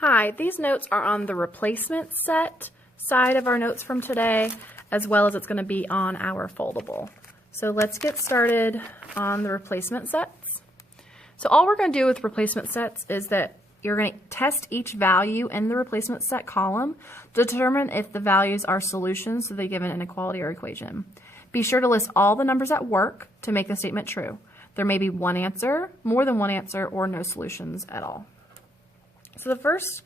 Hi, these notes are on the replacement set side of our notes from today, as well as it's going to be on our foldable. So let's get started on the replacement sets. So all we're going to do with replacement sets is that you're going to test each value in the replacement set column to determine if the values are solutions to the given inequality or equation. Be sure to list all the numbers at work to make the statement true. There may be one answer, more than one answer, or no solutions at all. So the first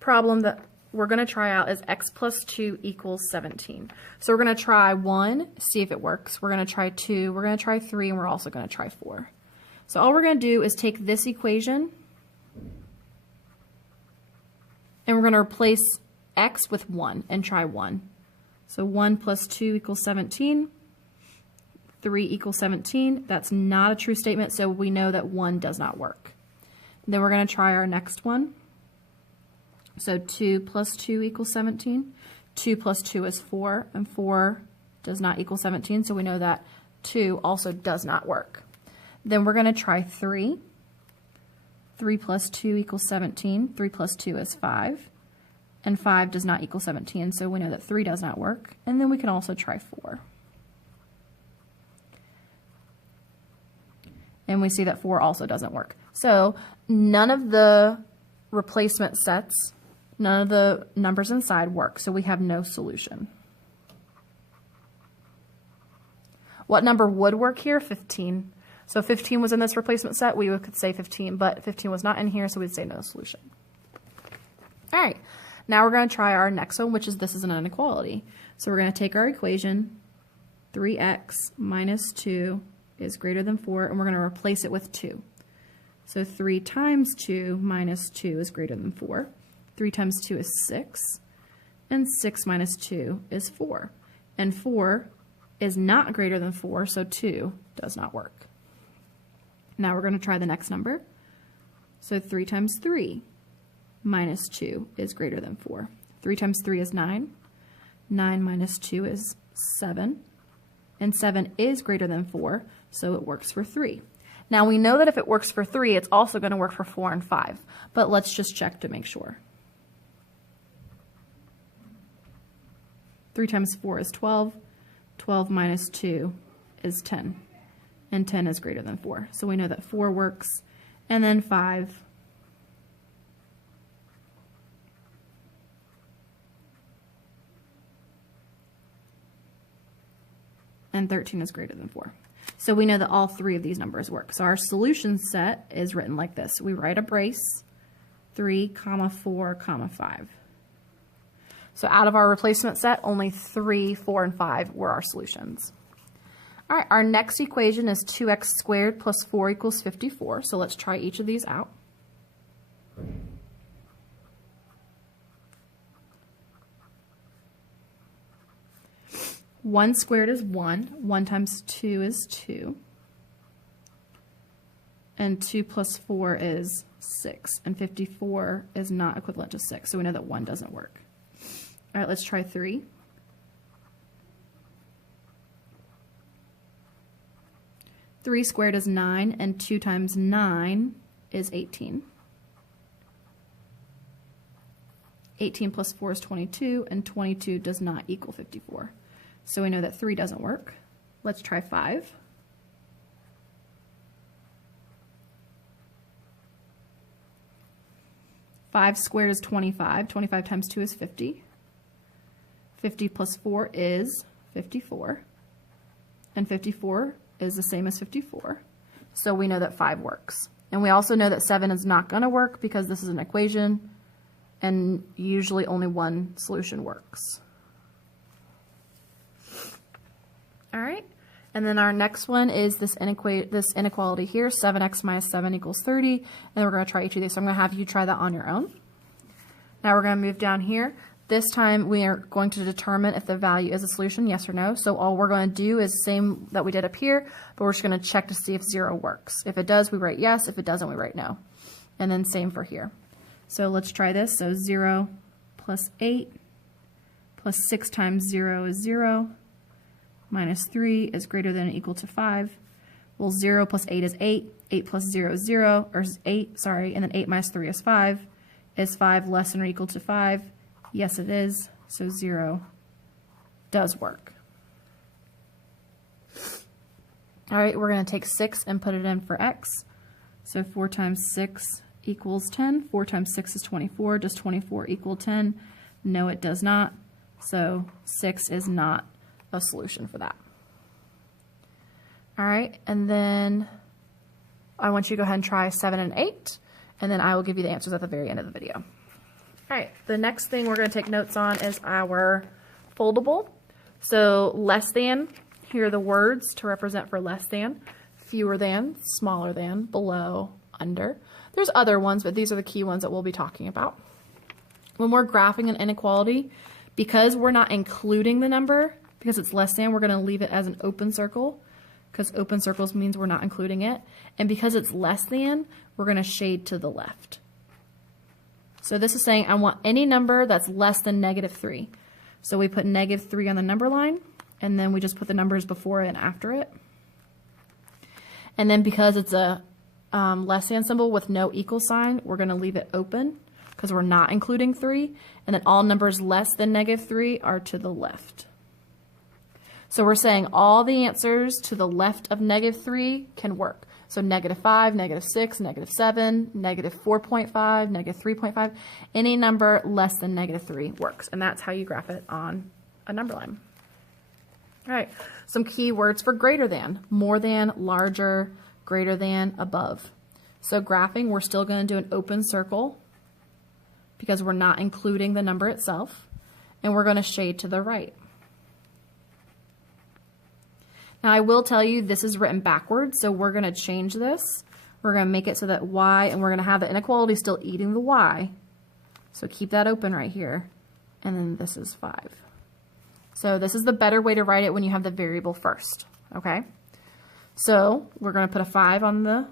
problem that we're going to try out is x plus 2 equals 17. So we're going to try 1, see if it works. We're going to try 2, we're going to try 3, and we're also going to try 4. So all we're going to do is take this equation and we're going to replace x with 1 and try 1. So 1 plus 2 equals 17. 3 equals 17. That's not a true statement, so we know that 1 does not work. And then we're going to try our next one. So 2 plus 2 equals 17. 2 plus 2 is 4, and 4 does not equal 17, so we know that 2 also does not work. Then we're going to try 3. 3 plus 2 equals 17. 3 plus 2 is 5. And 5 does not equal 17, so we know that 3 does not work. And then we can also try 4. And we see that 4 also doesn't work. So none of the replacement sets, none of the numbers inside work, so we have no solution. What number would work here? 15. So if 15 was in this replacement set, we could say 15, but 15 was not in here, so we'd say no solution. All right, now we're going to try our next one, which is this is an inequality. So we're going to take our equation, 3x minus 2 is greater than 4, and we're going to replace it with 2. So 3 times 2 minus 2 is greater than 4. 3 times 2 is 6, and 6 minus 2 is 4. And 4 is not greater than 4, so 2 does not work. Now we're going to try the next number. So 3 times 3 minus 2 is greater than 4. 3 times 3 is 9. 9 minus 2 is 7. And 7 is greater than 4, so it works for 3. Now we know that if it works for 3, it's also going to work for 4 and 5. But let's just check to make sure. 3 times 4 is 12. 12 minus 2 is 10. And 10 is greater than 4. So we know that 4 works. And then 5. And 13 is greater than 4. So we know that all 3 of these numbers work. So our solution set is written like this. We write a brace, 3, 4, 5. So out of our replacement set, only 3, 4, and 5 were our solutions. All right, our next equation is 2x squared plus 4 equals 54. So let's try each of these out. One squared is 1. 1 times 2 is 2. And 2 plus 4 is 6. And 54 is not equivalent to 6, so we know that 1 doesn't work. All right, let's try 3. 3 squared is 9, and 2 times 9 is 18. 18 plus 4 is 22, and 22 does not equal 54. So we know that 3 doesn't work. Let's try 5. 5 squared is 25. 25 times 2 is 50. 50 plus 4 is 54. And 54 is the same as 54. So we know that 5 works. And we also know that 7 is not going to work because this is an equation, and usually only one solution works. All right, and then our next one is this inequality here, 7x minus 7 equals 30, and then we're going to try each of these. So I'm going to have you try that on your own. Now we're going to move down here. This time we are going to determine if the value is a solution, yes or no. So all we're going to do is the same that we did up here, but we're just going to check to see if 0 works. If it does, we write yes. If it doesn't, we write no. And then same for here. So let's try this. So 0 plus 8 plus 6 times 0 is 0. Minus 3 is greater than or equal to 5. Well, 0 plus 8 is 8. 8 plus 0 is 0, or 8, sorry, and then 8 minus 3 is 5. Is 5 less than or equal to 5? Yes, it is. So 0 does work. All right, we're going to take 6 and put it in for x. So 4 times 6 equals 10. 4 times 6 is 24. Does 24 equal 10? No, it does not. So 6 is not a solution for that. All right, and then I want you to go ahead and try 7 and 8, and then I will give you the answers at the very end of the video. All right, the next thing we're going to take notes on is our foldable. So less than, here are the words to represent for less than: fewer than, smaller than, below, under. There's other ones, but these are the key ones that we'll be talking about. When we're graphing an inequality, because we're not including the number, because it's less than, we're going to leave it as an open circle, because open circles means we're not including it. And because it's less than, we're going to shade to the left. So this is saying I want any number that's less than -3. So we put -3 on the number line, and then we just put the numbers before it and after it. And then because it's a less than symbol with no equal sign, we're going to leave it open because we're not including 3. And then all numbers less than -3 are to the left. So we're saying all the answers to the left of -3 can work. So -5, -6, -7, -4.5, -3.5, any number less than -3 works. And that's how you graph it on a number line. All right, some key words for greater than: more than, larger, greater than, above. So graphing, we're still going to do an open circle because we're not including the number itself, and we're going to shade to the right. Now I will tell you this is written backwards, so we're going to change this. We're going to make it so that y, and we're going to have the inequality still eating the y. So keep that open right here. And then this is 5. So this is the better way to write it when you have the variable first, okay? So we're going to put a 5 on the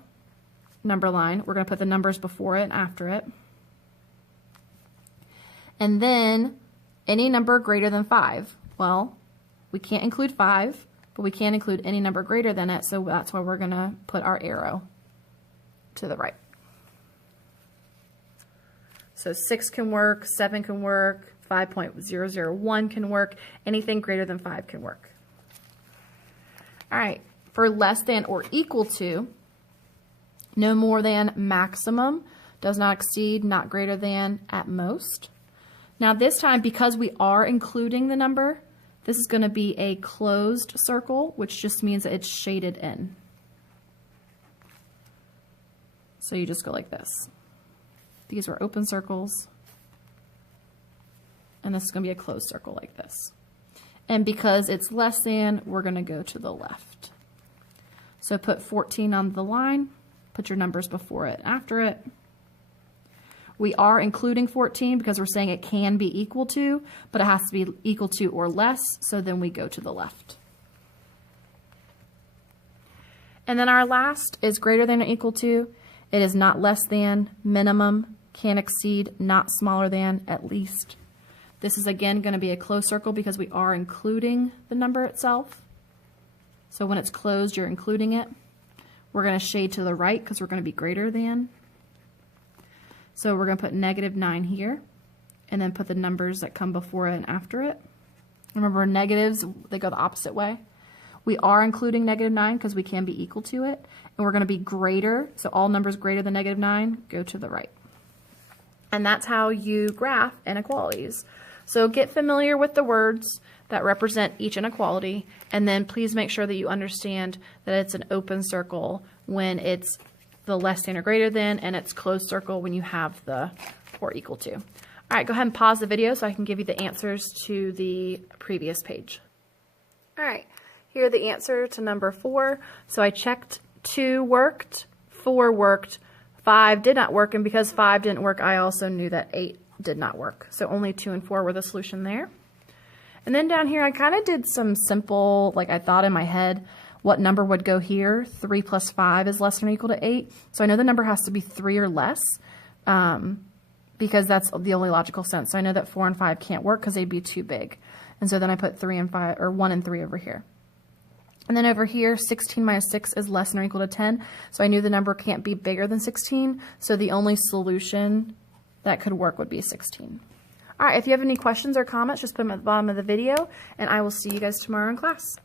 number line. We're going to put the numbers before it and after it. And then any number greater than 5. Well, we can't include 5. But we can't include any number greater than it, so that's why we're going to put our arrow to the right. So 6 can work, 7 can work, 5.001 can work, anything greater than 5 can work. All right, for less than or equal to, no more than, maximum, does not exceed, not greater than, at most. Now this time, because we are including the number, this is going to be a closed circle, which just means that it's shaded in. So you just go like this. These were open circles. And this is going to be a closed circle like this. And because it's less than, we're going to go to the left. So put 14 on the line. Put your numbers before it and after it. We are including 14 because we're saying it can be equal to, but it has to be equal to or less, so then we go to the left. And then our last is greater than or equal to. It is not less than, minimum, can exceed, not smaller than, at least. This is again going to be a closed circle because we are including the number itself. So when it's closed, you're including it. We're going to shade to the right because we're going to be greater than. So we're going to put -9 here, and then put the numbers that come before it and after it. Remember, negatives, they go the opposite way. We are including -9 because we can be equal to it, and we're going to be greater, so all numbers greater than -9 go to the right. And that's how you graph inequalities. So get familiar with the words that represent each inequality, and then please make sure that you understand that it's an open circle when it's the less than or greater than, and it's closed circle when you have the or equal to. All right, go ahead and pause the video so I can give you the answers to the previous page. All right, here are the answer to number 4. So I checked 2 worked, 4 worked, 5 did not work, and because 5 didn't work, I also knew that 8 did not work. So only 2 and 4 were the solution there. And then down here, I kind of did some simple, like I thought in my head, what number would go here? 3 plus 5 is less than or equal to 8. So I know the number has to be 3 or less because that's the only logical sense. So I know that 4 and 5 can't work because they'd be too big. And so then I put 3 and 5, or 1 and 3 over here. And then over here, 16 minus 6 is less than or equal to 10. So I knew the number can't be bigger than 16. So the only solution that could work would be 16. All right, if you have any questions or comments, just put them at the bottom of the video, and I will see you guys tomorrow in class.